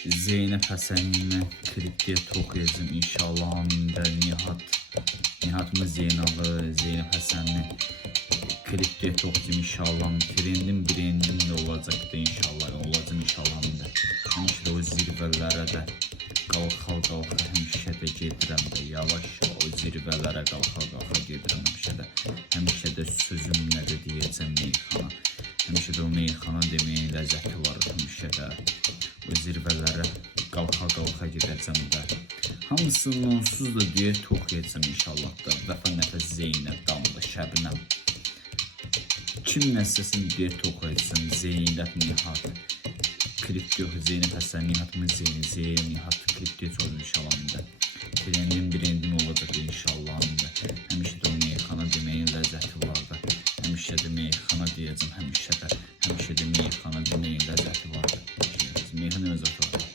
Zeynep Həsəninlə klipdə toxuyacağım inşallah hamında Nihat'ımız Zeynalı, Zeynep Həsənli klipdə toxuyacağım inşallah. Trendim de olacaqdı inşallah. Olacağım inşallah hamında. Həmişə də o zirvələrə də qalxa həmişə də gedirəm də yavaş o zirvələrə qalxa gedirəm həmişə də sözüm nədir deyəcəm meyxana. Həmişə də o meyxana deməyin ləzzəti var həmişə də. O zirvələrə qalxa gedəcəm də. Hamısının onsuz da düet toxuyacağım inşallah da. Vəfa nəfəs Zeynəb damlı Şəbnəm. Kim nəsəsin düet toxuyacağım Zeynəb Nihat. Klipdə Zeynep Həsən Nihat'ımız Zeynep Nihat klipdə çox inşallah. Trendim olacaq inşallah. Həmişə də o meyxana deməyin ləzzəti var da. Həmişə də meyxana deyəcəm həmişə də meyxana deməyin ləzzəti var da. Meyxana özü var.